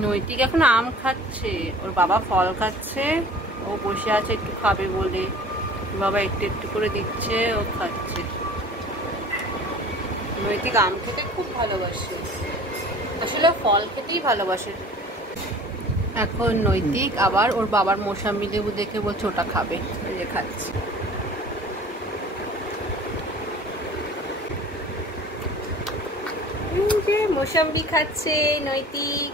নৈতিক এখন আম খাচ্ছে, ওর বাবা ফল খাচ্ছে, ও বসে আছে একটু খাবে বলে, বাবা একটু একটু করে দিচ্ছে, ও খাচ্ছে। নৈতিক আম খেতে খুব ভালোবাসে, আসলে ফল খেতেই ভালোবাসে। এখন নৈতিক আবার ওর বাবার মোসাম্বি লেবু দেখে বলছে ওটা খাবে, যে খাচ্ছে। মোসাম্বি খাচ্ছে নৈতিক।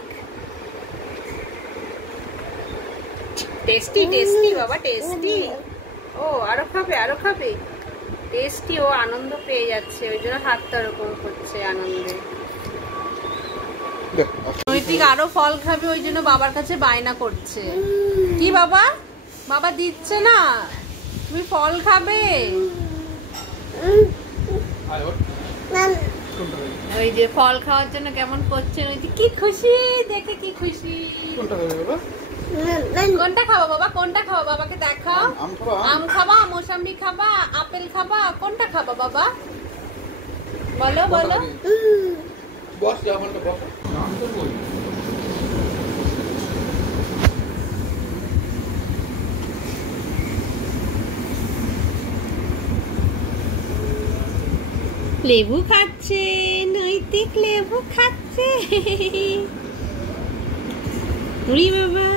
টেস্টি টেস্টি বাবা, টেস্টি। ও আরো খাবে, আরো খাবে, টেস্টি। ও আনন্দ পেয়ে যাচ্ছে, ওই জন্য হাতটা ওরকম করছে আনন্দে। নৈতিক আরো ফল খাবে, ওই জন্য বাবার কাছে বায়না করছে। কি বাবা, বাবা দিচ্ছে না, তুমি ফল খাবে। ওই যে ফল খাওয়ার জন্য কেমন করছে নৈতিক, কি খুশি দেখে, কি খুশি। কোনটা খাবা বাবা, কোনটা খাবা, বাবাকে দেখাও। আম খাবা, মৌসুমী খাবা, আপেল খাবা, কোনটা খাবা বাবা, বলো বলো। লেবু খাচ্ছে নৈতিক, লেবু খাচ্ছে। বাবা